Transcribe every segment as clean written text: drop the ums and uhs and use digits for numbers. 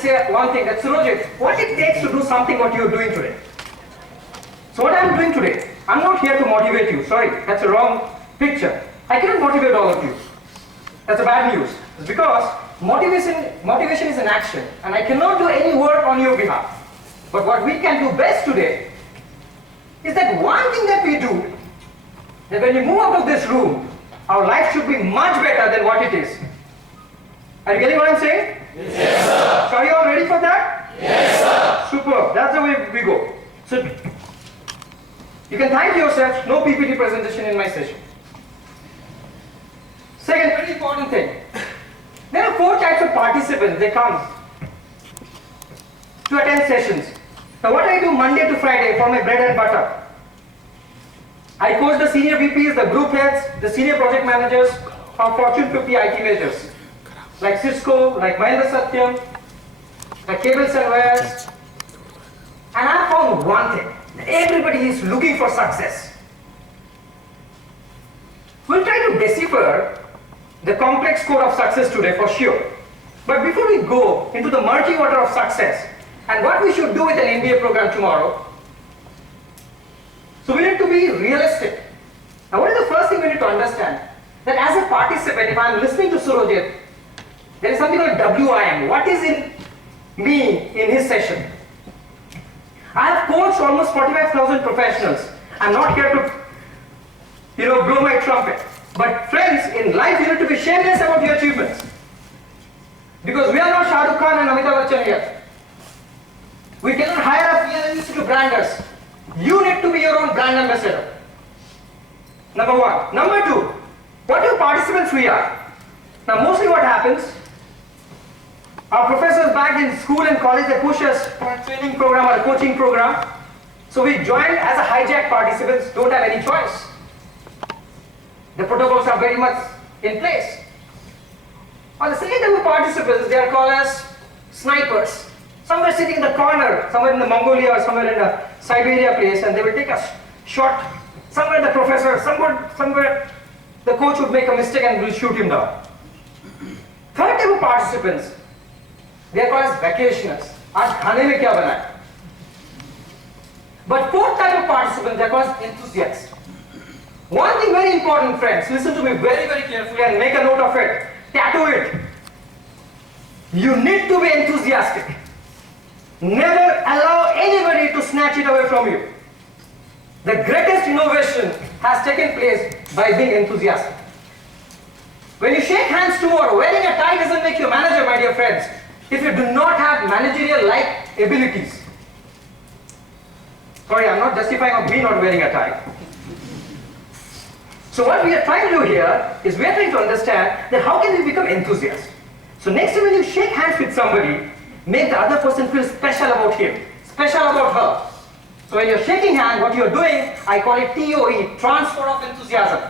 just say one thing, that Surojit, what it takes to do something what you're doing today. So what I'm doing today, I'm not here to motivate you. Sorry, that's a wrong picture. I cannot motivate all of you. That's a bad news. It's because motivation is an action, and I cannot do any work on your behalf. But what we can do best today is that one thing that we do, that when we move out of this room, our life should be much better than what it is. Are you getting what I'm saying? Yes, sir. So are you all ready for that? Yes, sir. Superb. That's the way we go. So you can thank yourself, no PPT presentation in my session. Second, very important thing. There are 4 types of participants. They come to attend sessions. Now what I do Monday to Friday for my bread and butter, I coach the senior VPs, the group heads, the senior project managers of Fortune 50 IT majors, like Cisco, like Mahindra Satyam, like Cables and Wires. And I found one thing, that everybody is looking for success. We'll try to decipher the complex code of success today for sure. But before we go into the murky water of success and what we should do with an MBA program tomorrow, so we need to be realistic. Now what is the first thing we need to understand? That as a participant, if I am listening to Surojit, there is something called WIM. What is in me in his session? I have coached almost 45,000 professionals. I'm not here to blow my trumpet. But friends, in life you need to be shameless about your achievements. Because we are not Shah Rukh Khan and Amitabh Bachchan here. We cannot hire a PLMC to brand us. You need to be your own brand ambassador. Number 1. Number 2, what do participants we are? Now mostly what happens, our professors back in school and college, they push us for a training program or a coaching program. So we join as a hijack participants, don't have any choice. The protocols are very much in place. On the second type of participants, they are called as snipers. Somewhere sitting in the corner, somewhere in the Mongolia or somewhere in the Siberia place, and they will take a shot. Somewhere the professor, somewhere the coach would make a mistake and will shoot him down. Third type of participants, they are called as vacationers. Aaj khane mein kya bana hai? But fourth type of participants, they are called as enthusiasts. One thing very important, friends, listen to me very, very carefully and make a note of it. Tattoo it. You need to be enthusiastic. Never allow anybody to snatch it away from you. The greatest innovation has taken place by being enthusiastic. When you shake hands tomorrow, wearing a tie doesn't make you a manager, my dear friends, if you do not have managerial-like abilities. Sorry, I'm not justifying of me not wearing a tie. So what we are trying to do here is we are trying to understand that how can we become enthusiasts. So next time when you shake hands with somebody, make the other person feel special about him, special about her. So when you're shaking hands, what you're doing, I call it TOE, transfer of enthusiasm.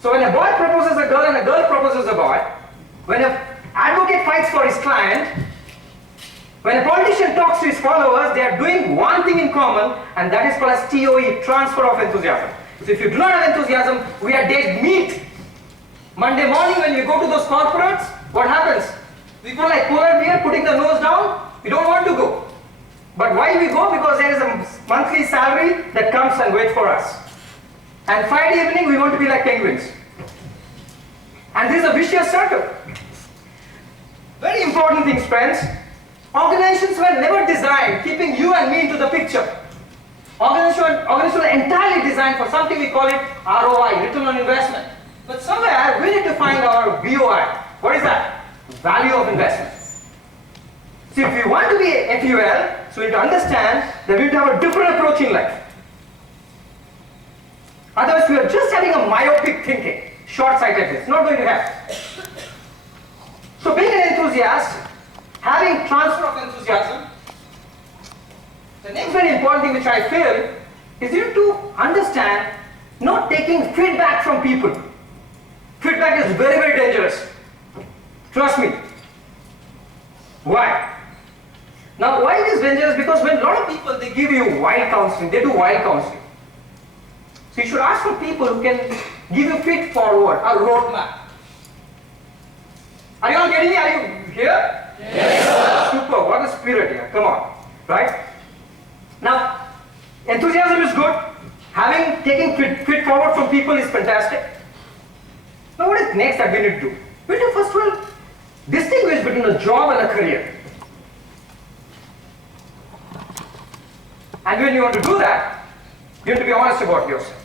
So when a boy proposes a girl and a girl proposes a boy, when an advocate fights for his client, when a politician talks to his followers, they are doing one thing in common, and that is called as TOE, transfer of enthusiasm. So if you do not have enthusiasm, we are dead meat. Monday morning when we go to those corporates, what happens? We go like polar bear, putting the nose down. We don't want to go. But why we go? Because there is a monthly salary that comes and waits for us. And Friday evening we want to be like penguins. And this is a vicious circle. Very important things, friends. Organizations were never designed keeping you and me into the picture. Organizations were entirely designed for something we call it ROI, return on investment. But somewhere we need to find our VOI. What is that? Value of investment. So if we want to be FUL, so we need to understand that we need to have a different approach in life. Otherwise we are just having a myopic thinking, short-sightedness, not going to happen. So being an enthusiast, having transfer of enthusiasm, the next very important thing which I feel is you need to understand not taking feedback from people. Feedback is very, very dangerous. Trust me. Why? Now why it is dangerous? Because when a lot of people, they give you wild counseling, they do wild counseling. So you should ask for people who can give you feed forward, a roadmap. Are you all getting me? Are you here? Yes, sir. What is spirit here? Come on, right? Now, enthusiasm is good. Taking fit forward from people is fantastic. Now, what is next that we need to do? We need to first of all distinguish between a job and a career. And when you want to do that, you have to be honest about yourself.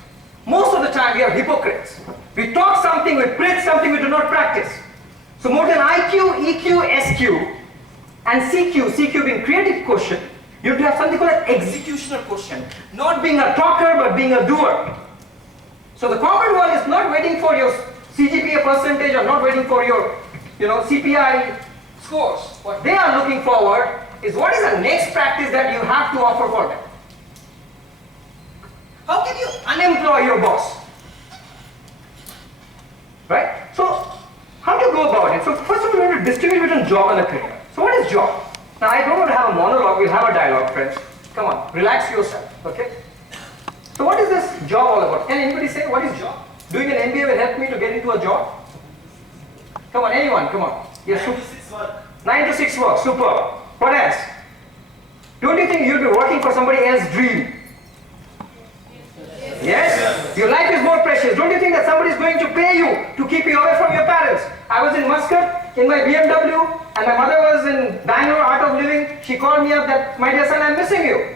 Most of the time, we are hypocrites. We talk something, we preach something, we do not practice. So more than IQ, EQ, SQ, and CQ being creative quotient, you have to have something called an executional quotient. Not being a talker, but being a doer. So the corporate world is not waiting for your CGPA percentage or not waiting for your CPI scores. What they are looking forward is what is the next practice that you have to offer for them. How can you unemploy your boss? Right? So, how do you go about it? So, first of all, we have to distinguish between job and a career. So, what is job? Now, I don't want to have a monologue, we'll have a dialogue, friends. Come on, relax yourself, okay? So, what is this job all about? Can anybody say what is job? Doing an MBA will help me to get into a job? Come on, anyone, come on. Yes, 9 to 6 work. 9 to 6 work, super. What else? Don't you think you'll be working for somebody else's dream? Yes? Your life is more precious. Don't you think that somebody is going to pay you to keep you away from your parents? I was in Muscat in my BMW and my mother was in Bangalore, Art of Living. She called me up that, my dear son, I'm missing you.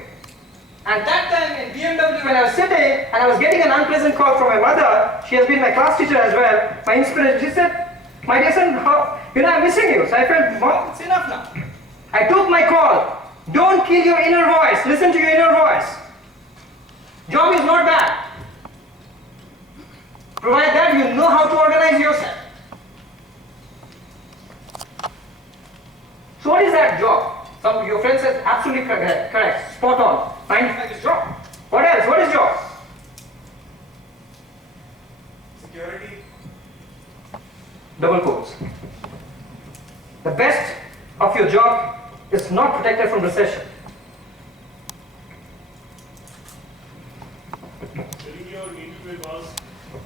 And that time in BMW when I was sitting and I was getting an unpleasant call from my mother, she has been my class teacher as well, my inspiration, she said, my dear son, I'm missing you. So I felt, Mom, it's enough now. I took my call. Don't kill your inner voice. Listen to your inner voice. Job is not bad. Provided that you know how to organize yourself. So what is that job? Some of your friends said absolutely correct. Spot on. 95 is job. What else? What is job? Security. Double quotes. The best of your job is not protected from recession. Telling your individual boss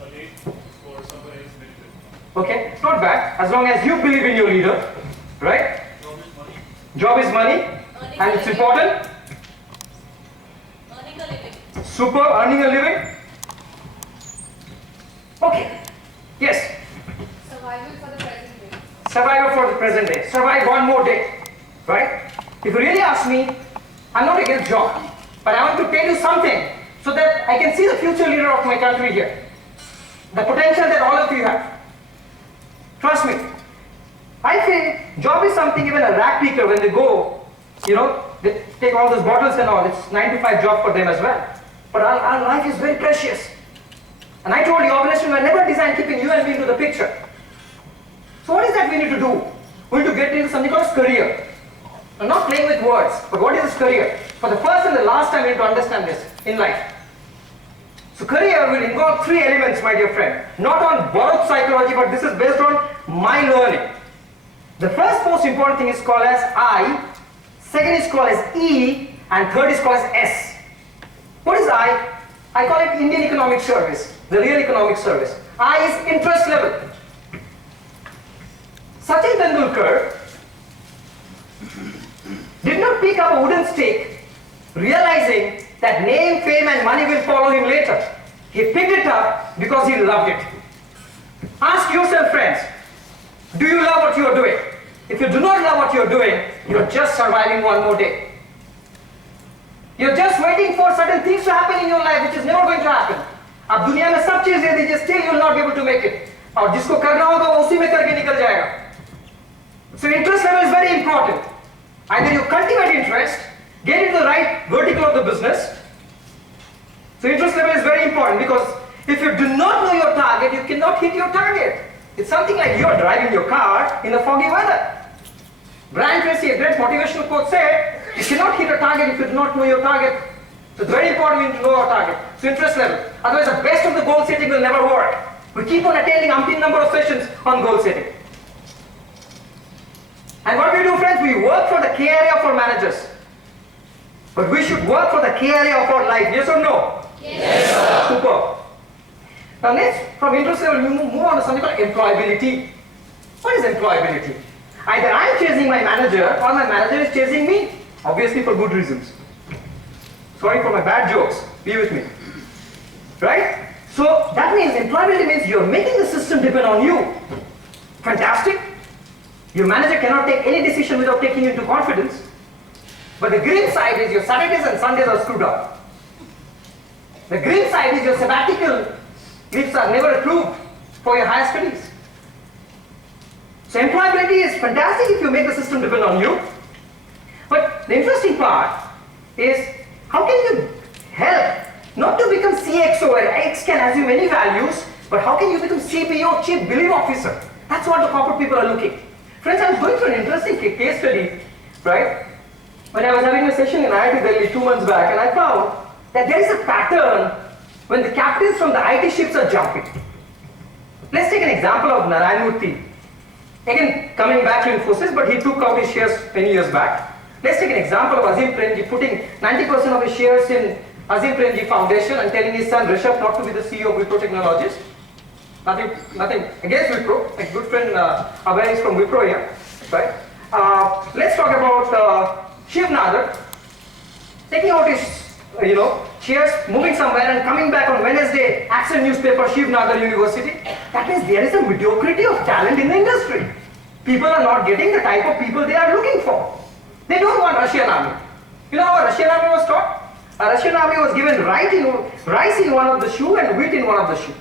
a late for someone else's benefit. Okay, it's not bad as long as you believe in your leader, right? Job is money. Job is money and it's important. Earning a living. Super, earning a living. Okay, yes. Survival for the present day. Survival for the present day. Survive one more day, right? If you really ask me, I'm not against job, but I want to tell you something so that I can see the future leader of my country here. The potential that all of you have. Trust me. I feel job is something even a rag picker when they go, they take all those bottles and all, it's 9 to 5 job for them as well. But our life is very precious. And I told you, organization were never designed keeping you and me into the picture. So what is that we need to do? We need to get into something called career. I'm not playing with words, but what is this career? For the first and the last time, we need to understand this in life. So career will involve 3 elements, my dear friend. Not on borrowed psychology, but this is based on my learning. The first most important thing is called as I, second is called as E, and third is called as S. What is I? I call it Indian economic service, the real economic service. I is interest level. Sachin Tendulkar did not pick up a wooden stick realizing that name, fame and money will follow him later. He picked it up because he loved it. Ask yourself, friends, do you love what you are doing? If you do not love what you are doing, you are just surviving one more day. You are just waiting for certain things to happen in your life which is never going to happen. अब दुनिया में सब चीज दे दीजिए, still you will not be able to make it. और जिसको करना होगा वो उसी में करके निकल जाएगा. So interest level is very important. Either you cultivate interest, get into the right vertical of the business. So interest level is very important because if you do not know your target, you cannot hit your target. It's something like you are driving your car in the foggy weather. Brian Tracy, a great motivational quote, said, you cannot hit a target if you do not know your target. So it's very important we need to know our target. So interest level. Otherwise the best of the goal setting will never work. We keep on attending umpteen number of sessions on goal setting. And what we do, friends, we work for the key area of our managers. But we should work for the key area of our life. Yes or no? Yes, sir. Super. Now next, from interest level, we move on to something called employability. What is employability? Either I'm chasing my manager or my manager is chasing me, obviously for good reasons. Sorry for my bad jokes, be with me. Right? So that means employability means you're making the system depend on you. Fantastic. Your manager cannot take any decision without taking you into confidence. But the green side is your Saturdays and Sundays are screwed up. The green side is your sabbatical leaves are never approved for your higher studies. So employability is fantastic if you make the system depend on you. But the interesting part is how can you help not to become CXO where X can assume any values, but how can you become CBO, Chief Billing Officer? That's what the corporate people are looking. Friends, I was going through an interesting case study, right? When I was having a session in IIT Delhi 2 months back, and I found that there is a pattern when the captains from the IT ships are jumping. Let's take an example of Narayan Murthy. Again, coming back to Infosys, but he took out his shares many years back. Let's take an example of Azim Premji putting 90% of his shares in Azim Premji Foundation and telling his son Rishabh not to be the CEO of Wipro Technologies. Nothing against Wipro. A good friend Abhay is from Wipro here, right? Let's talk about Shiv Nadar taking out his shares, moving somewhere and coming back on Wednesday, Accent newspaper, Shiv Nadar University. That means there is a mediocrity of talent in the industry. People are not getting the type of people they are looking for. They don't want Russian army. You know how Russian army was taught? A Russian army was given rice in one of the shoe and wheat in one of the shoe.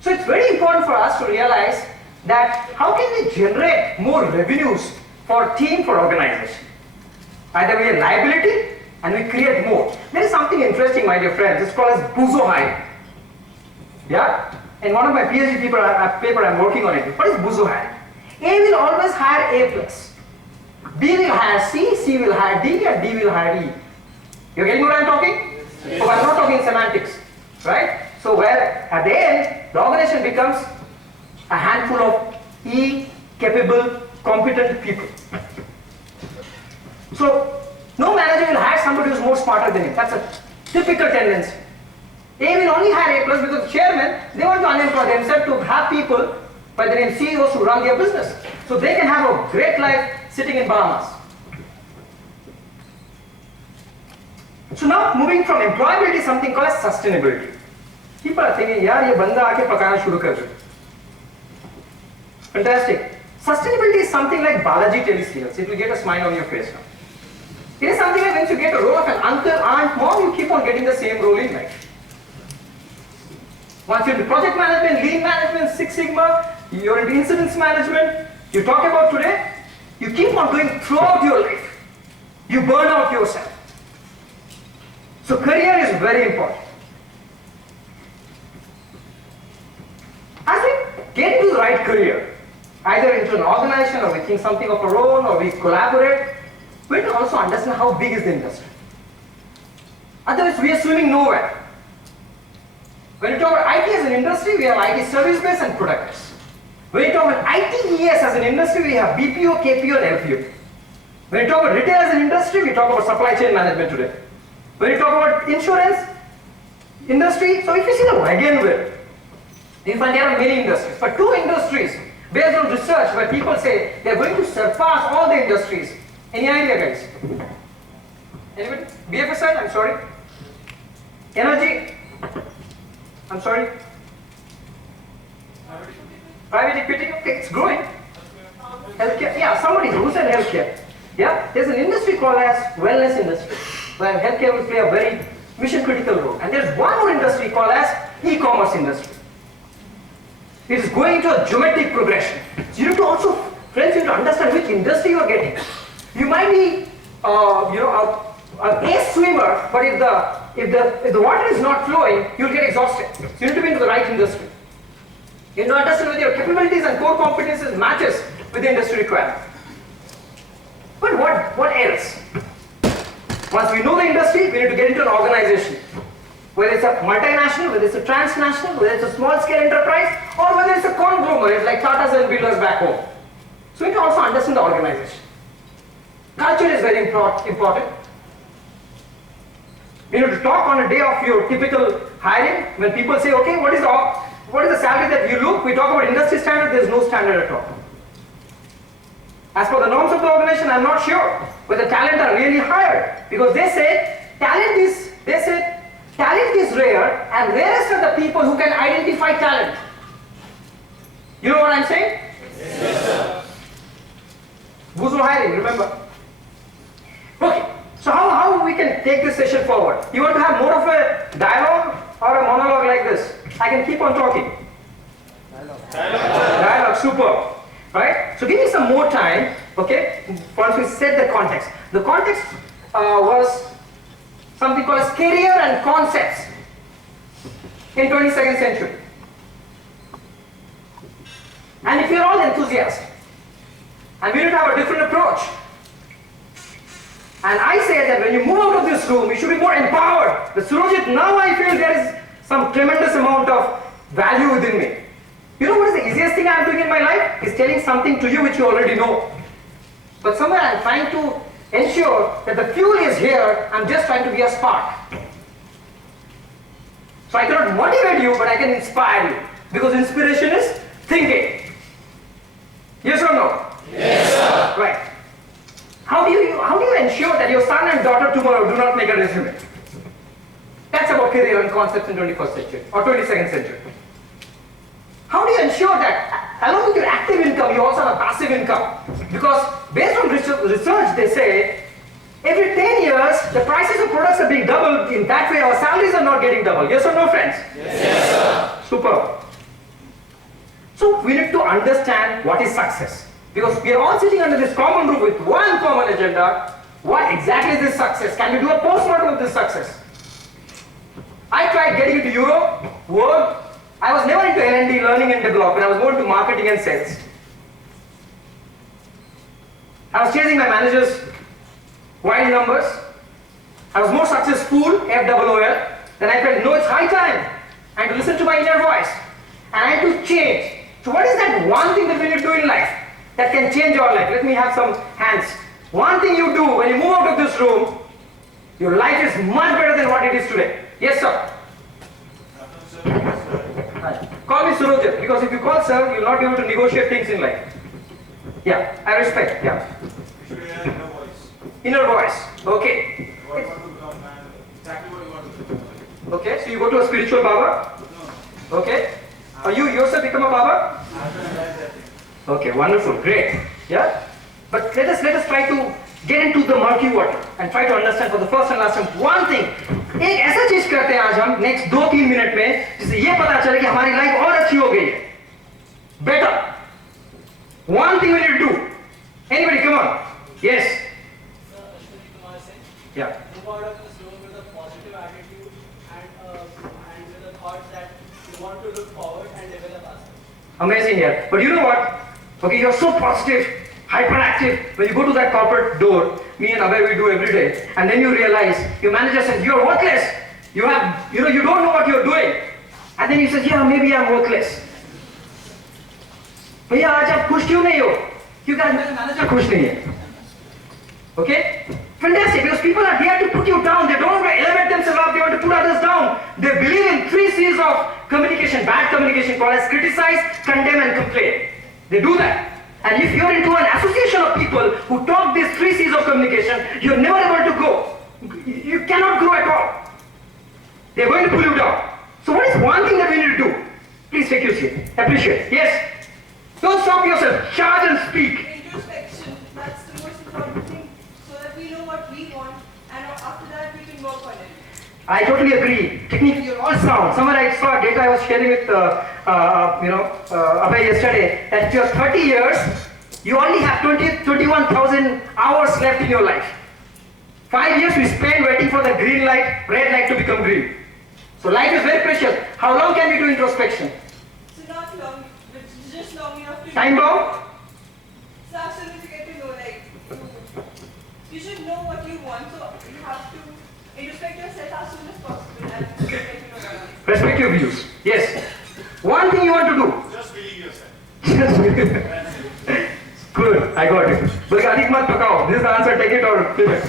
So it's very important for us to realize that how can we generate more revenues for team, for organization. Either we are liability and we create more. There is something interesting, my dear friends. It's called as Buzo hiring. Yeah? In one of my PhD paper I'm working on it. What is Buzo hiring? A will always hire A plus. B will hire C, C will hire D, and D will hire E. You're getting what I'm talking? Yes. So I'm not talking semantics, right? So where at the end, the organization becomes a handful of E capable, competent people. So no manager will hire somebody who's more smarter than him. That's a typical tendency. A will only hire A plus because the chairman, they want to unemploy themselves to have people by the name CEOs who run their business. So they can have a great life sitting in Bahamas. So now moving from employability, something called as sustainability. People are thinking, yaar, ye banda aake pakana shuru kar de. Fantastic. Sustainability is something like Balaji telesales. It will get a smile on your face now. It is something like when you get a role of an uncle, aunt, mom, you keep on getting the same role in life. Once you're into project management, lean management, Six Sigma, you're into incidents management, you talk about today, you keep on doing throughout your life. You burn out yourself. So career is very important. As we get into the right career, either into an organization or we think something of our own or we collaborate, we have to also understand how big is the industry. Otherwise we are swimming nowhere. When you talk about IT as an industry, we have IT service based and product based. When you talk about ITES as an industry, we have BPO, KPO and LPO. When you talk about retail as an industry, we talk about supply chain management today. When you talk about insurance industry, so if you see the wagon wheel, you find there are many industries, but two industries based on research where people say they are going to surpass all the industries. Any idea, guys? Anybody? BFSI? I'm sorry. Energy? I'm sorry. Private equity? Okay, it's growing. Healthcare? Yeah, somebody who said healthcare. Yeah, there's an industry called as wellness industry, where healthcare will play a very mission critical role. And there's one more industry called as e-commerce industry. It is going to a geometric progression. So you need to also, friends, you need to understand which industry you are getting. You might be, an ace swimmer, but if the water is not flowing, you'll get exhausted. So you need to be into the right industry. You need to understand whether your capabilities and core competences matches with the industry requirement. But what else? Once we know the industry, we need to get into an organization. Whether it's a multinational, whether it's a transnational, whether it's a small scale enterprise, or whether it's a conglomerate like Tata's and Birla's back home. So we need to also understand the organization. Culture is very important. You need to talk on a day of your typical hiring when people say, okay, what what is the salary that you look? We talk about industry standard, there is no standard at all. As per the norms of the organization, I'm not sure whether talent are really hired, because they say talent is rare, and rarest are the people who can identify talent. You know what I'm saying? Yes, sir. Who's hiring, remember? Okay, so how we can take this session forward? You want to have more of a dialogue or a monologue like this? I can keep on talking. Dialogue, super. Right? So give me some more time, okay? Once we set the context. The context was something called as career and concepts in 22nd century. And if you're all enthusiasts, and we need to have a different approach. And I say that when you move out of this room, you should be more empowered. The Surojit, now I feel there is some tremendous amount of value within me. You know what is the easiest thing I'm doing in my life? Is telling something to you which you already know. But somewhere I'm trying to ensure that the fuel is here, I'm just trying to be a spark. So I cannot motivate you, but I can inspire you. Because inspiration is thinking. Yes or no? Yes, sir. Right. How do you ensure that your son and daughter tomorrow do not make a resume? That's about career and concepts in 21st century or 22nd century. How do you ensure that along with your active income, you also have a passive income? Because based on research, they say every 10 years, the prices of products are being doubled. In that way, our salaries are not getting doubled. Yes or no, friends? Yes, sir. Super. So we need to understand what is success. Because we are all sitting under this common roof with one common agenda. What exactly is this success? Can we do a postmortem of this success? I tried getting into Europe, work. I was never into L&D, learning and development. I was more into marketing and sales. I was chasing my manager's wild numbers. I was more successful, FWL. Then I felt, no, it's high time. I had to listen to my inner voice. And I had to change. So what is that one thing that we need to do in life that can change your life? Let me have some hands. One thing you do when you move out of this room, your life is much better than what it is today. Yes, sir. Hi. Call me Surojit, because if you call sir, you'll not be able to negotiate things in life. Yeah, I respect, yeah. You should hear inner voice. Inner voice, okay. What you want to become and exactly what you want to become. Okay, so you go to a spiritual Baba? No. Okay. Are you yourself become a Baba? I have to realize that thing. Okay, wonderful, great. Yeah? But let us try to get into the murky water and try to understand for the first and last time one thing. एक ऐसा चीज करते हैं आज हम next 2-3 minute में जिससे ये पता चले कि हमारी लाइफ और अच्छी हो गई है. Better. One thing we need to do. Anybody, come on. Yes. Sir, Ashwini Kumar Singh. Yeah. Move out of this room with a positive attitude and with the thought that you want to look forward and develop ourselves. Amazing here. But you know what? Okay, you're so positive, hyperactive. When you go to that corporate door, me and Abhay we do every day, and then you realize your manager says you're worthless. You don't know what you're doing, and then he says, yeah, maybe I'm worthless. भैया आज आप खुश क्यों नहीं हो? क्योंकि आज मेरा मैनेजर खुश नहीं है. Okay? Fantastic, because people are there to put you down. They don't want to elevate themselves up, they want to put others down. They believe in 3 C's of communication, bad communication, called as criticize, condemn and complain. They do that. And if you're into an association of people who talk these 3 C's of communication, you're never able to go. You cannot grow at all. They're going to pull you down. So what is one thing that we need to do? Please take your seat. Appreciate. Yes? Don't stop yourself. Charge and speak. Introspection, that's the most important thing, so that we know what we want, and after that we can work on it. I totally agree. Technically, you're all sound. Somewhere I saw data I was sharing with Abhay yesterday that if you're 30 years, you only have 21,000 hours left in your life. 5 years we spend waiting for the green light, red light to become green. So life is very precious. How long can we do introspection? So not long, but just long enough to Time bound? So as soon as you get to know, like, you should know what you want, so you have to introspect yourself as soon as possible and get to know what you want. Respect your views. Yes. One thing you want to do. Just believe yourself. Good, I got it. But अधिक मत पकाओ. This is the answer. Take it or flip it.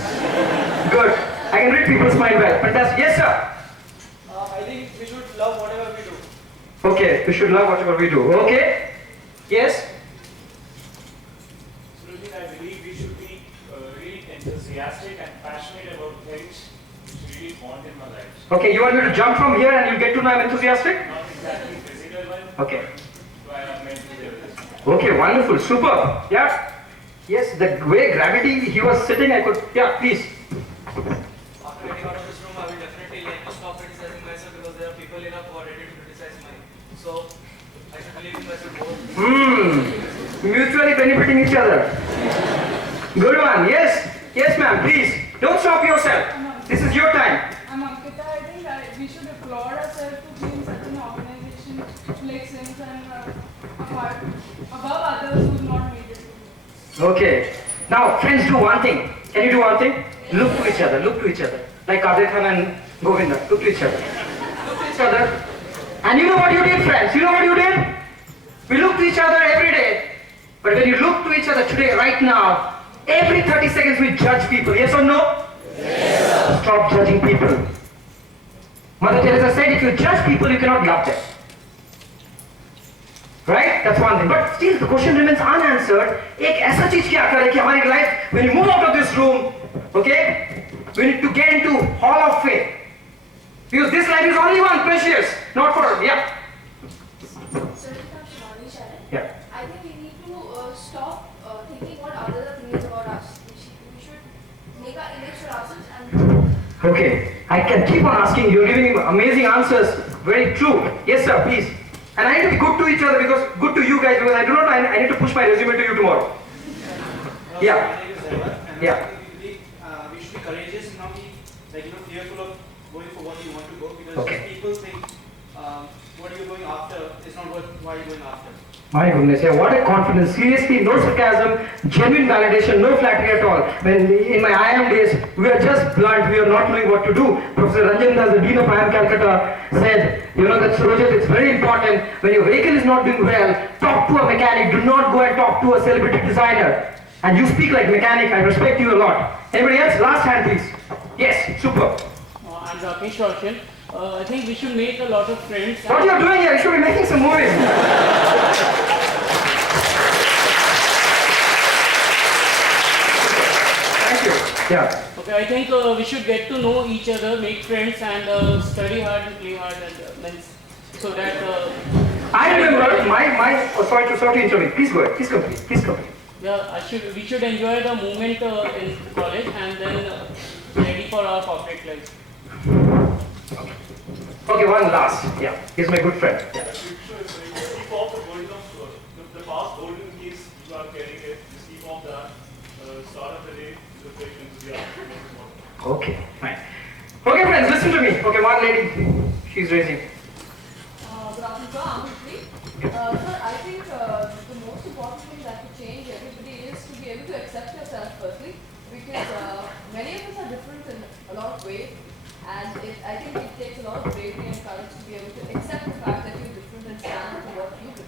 Good. I can read people's mind well. Fantastic. Yes, sir. I think we should love whatever we do. Okay, we should love whatever we do. Okay? Yes? Surojit, I believe we should be really enthusiastic and passionate about things which we really want in our lives. Okay, you want me to jump from here and you'll get to know I'm enthusiastic? Not exactly physical one, Okay. but I'm mentally there. Okay, wonderful, super. Yeah? Yes, the way gravity he was sitting, I could. Yeah, please. After getting out of this room, I will definitely like to stop criticizing myself because there are people enough who are ready to criticize me. So I should believe in myself more. Mutually benefiting each other. Good one. Yes. Yes, ma'am. Please. Don't stop yourself. This is your time. I'm Ankita. I think that we should applaud ourselves to be in such an organization which excels and apart above others who not made it. Okay. Now, friends, do one thing. Can you do one thing? Look to each other. Look to each other. Like Kadir Khan and Govinda. Look to each other. Look to each other. And you know what you did, friends? You know what you did? We look to each other every day. But when you look to each other today, right now, every 30 seconds we judge people. Yes or no? Yes. Stop judging people. Mother Teresa said, if you judge people, you cannot love them. Right? That's one thing. But still, the question remains unanswered. एक ऐसा चीज क्या करे कि हमारी life, when you move out of this room, okay, we need to get into Hall of Fame. Because this life is only one, precious, not for, yeah. Yeah. I think we need to stop thinking what others are thinking about us. We should make our image for ourselves and Okay. I can keep on asking. You're giving amazing answers. Very true. Yes, sir, please. And I need to be good to each other because good to you guys because I do not know. I need to push my resume to you tomorrow. Yeah. My name is Zaiwar, and Yeah. I think we should be courageous and not be fearful of going for what you want to go because Okay. people think what you're going after is not what why you're going after. My goodness, yeah, what a confidence. Seriously, no sarcasm, genuine validation, no flattery at all. When in my IIM days, we are just blunt, we are not knowing what to do. Professor Ranjan Das, the Dean of IIM Calcutta, said, you know that Surojit, it's very important, when your vehicle is not doing well, talk to a mechanic, do not go and talk to a celebrity designer. And you speak like mechanic, I respect you a lot. Anybody else? Last hand please. Yes, super. I'm Rakesh Roshan. I think we should make a lot of friends. What you are doing here? You should be making some movies. Thank you. Yeah. Okay, I think we should get to know each other, make friends, and study hard and play hard, and so that. I remember my. Oh, sorry to interrupt. Please go ahead. Please complete. Please complete. Yeah, we should enjoy the moment in college and then ready for our corporate life. Okay, one last. Yeah, he's my good friend. Yeah. Keep off the golden the past golden keys you are carrying it. Just keep off that. Start of the day with great enthusiasm. Okay, fine. Okay, friends, listen to me. Okay, one lady, she's raising. Good afternoon, sir. I'm Hutri. Sir, I think the most important thing that to change everybody is to be able to accept yourself firstly, because many of us are different in a lot of ways, and I think it takes a lot of bravery and courage to be able to accept the fact that you're different and stand for what you believe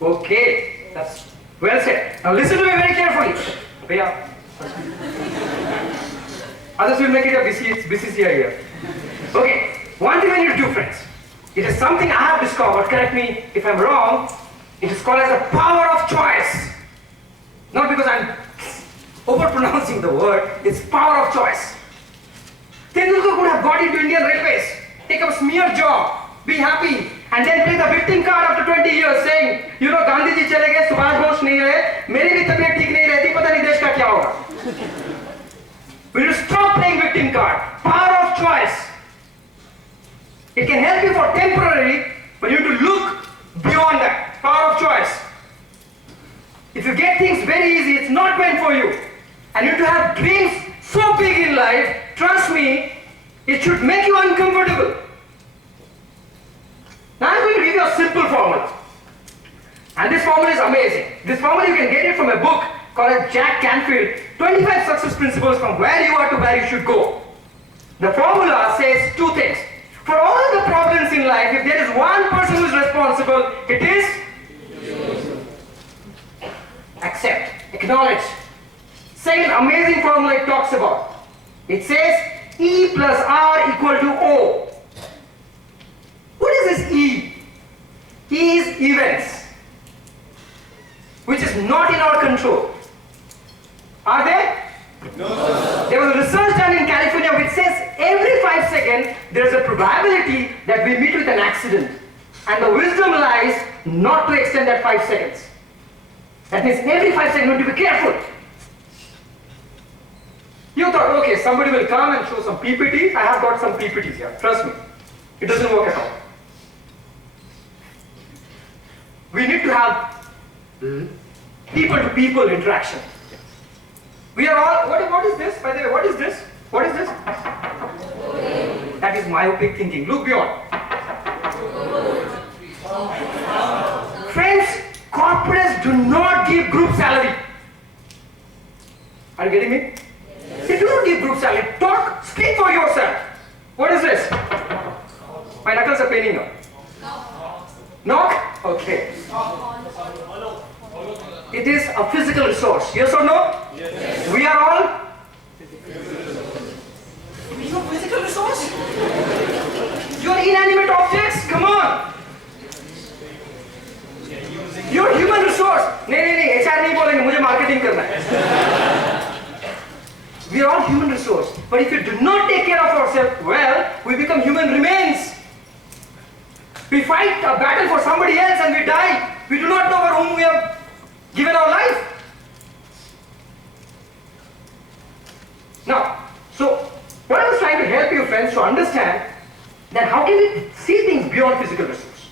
in. Okay, that's well said. Now listen to me very carefully. Yeah. Others will make it a BCCI here. Okay, one thing I need to do, friends. It is something I have discovered, correct me if I'm wrong, it is called as the power of choice. Not because I'm overpronouncing the word, it's power of choice. Tendulkar could have got into Indian Railways, take up a smear job, be happy, and then play the victim card after 20 years saying, you know, Gandhi ji chale gaye, Subhash Bose nahi rahe, meri bhi tabiyat theek nahi rehti, pata nahi desh ka kya hoga. We need to stop playing victim card. Power of choice. It can help you for temporary, but you need to look beyond that. Power of choice. If you get things very easy, it's not meant for you. And you need to have dreams so big in life, trust me, it should make you uncomfortable. Now I'm going to give you a simple formula. And this formula is amazing. This formula you can get it from a book called as Jack Canfield, 25 Success Principles from where you are to where you should go. The formula says two things. For all the problems in life, if there is one person who is responsible, it is accept, acknowledge. Second amazing formula it talks about. It says E plus R equal to O. What is this E? is events, which is not in our control. Are they? No, sir. There was a research done in California which says every 5 seconds there is a probability that we meet with an accident. And the wisdom lies not to extend that 5 seconds. That means every 5 seconds we have to be careful. You thought, okay, somebody will come and show some PPTs. I have got some PPTs here. Trust me. It doesn't work at all. We need to have people-to-people interaction. We are all, what is this? By the way, what is this? What is this? That is myopic thinking. Look beyond. Friends, corporates do not give group salary. Are you getting me? They do not give group salary. Talk, speak for yourself. What is this? My knuckles are paining now. Knock? Okay. It is a physical resource. Yes or no? Yes. We are all? We are physical resource? You are inanimate objects? Come on. You are human resource. नहीं, HR नहीं बोलेंगे, मुझे marketing करना है. We are all human resource. But if you do not take care of ourselves well, we become human remains. We fight a battle for somebody else and we die. We do not know for whom we have given our life. Now, so what I was trying to help you friends to understand that how can we see things beyond physical resource?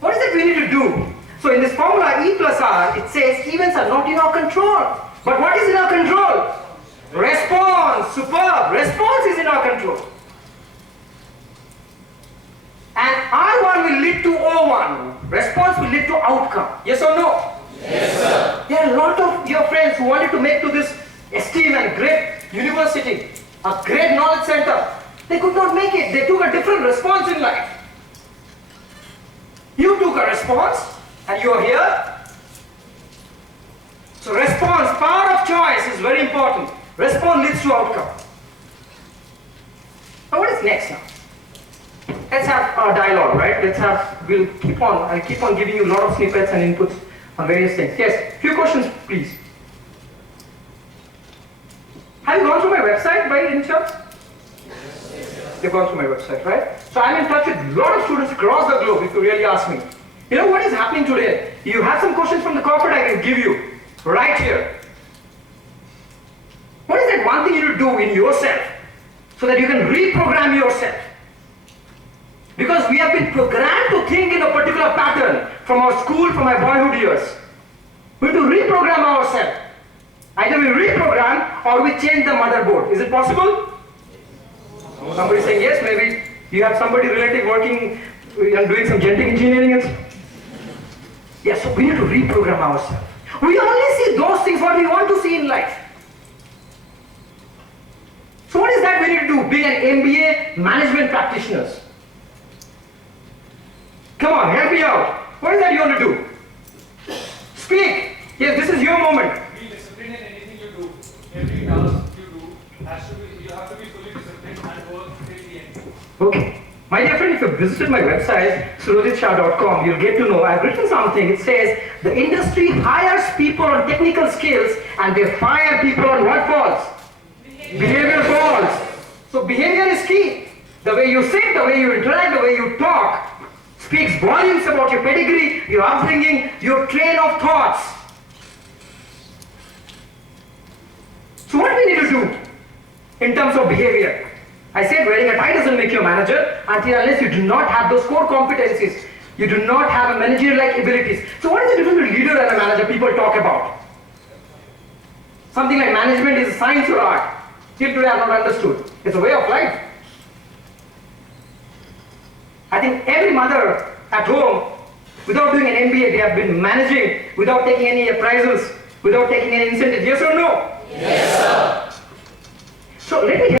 What is it we need to do? So in this formula E plus R, it says events are not in our control. But what is in our control? Response. Superb. Response is in our control. And R1 will lead to O1. Response will lead to outcome. Yes or no? Yes, sir. There are a lot of your friends who wanted to make to this esteemed and great university, a great knowledge center. They could not make it. They took a different response in life. You took a response and you are here. So response, power of choice is very important. Response leads to outcome. Now what is next now? Let's have a dialogue, right? I'll keep on giving you a lot of snippets and inputs on various things. Yes, few questions please. Have you gone through my website by any chance? Yes. You've gone through my website, right? So I'm in touch with a lot of students across the globe if you really ask me. You know what is happening today? You have some questions from the corporate I can give you right here. What is that one thing you need to do in yourself so that you can reprogram yourself? Because we have been programmed to think in a particular pattern from our school, from our boyhood years. We need to reprogram ourselves. Either we reprogram or we change the motherboard. Is it possible? Somebody saying yes, maybe you have somebody relative working and doing some genetic engineering and stuff. Yes, so we need to reprogram ourselves. We only see those things what we want to see in life. So what is that we need to do? Being an MBA management practitioners. Come on, help me out. What is that you want to do? Speak. Yes, this is your moment. Be disciplined in anything you do. Every task you do has to be, you have to be fully disciplined and work till the end. Okay. My dear friend, if you visited my website, surojitshah.com, you'll get to know I've written something. It says, the industry hires people on technical skills and they fire people on what falls? Behavior falls. So behavior is key. The way you sit, the way you interact, the way you talk speaks volumes about your pedigree, your upbringing, your train of thoughts. So what do we need to do in terms of behavior? I said wearing a tie doesn't make you a manager unless you do not have those core competencies. You do not have a managerial-like abilities. So what is the difference between leader and a manager people talk about? Something like management is a science or art. Till today I have not understood. It's a way of life. I think every mother at home, without doing an MBA, they have been managing without taking any appraisals, without taking any incentives. Yes or no? Yes, sir. So let me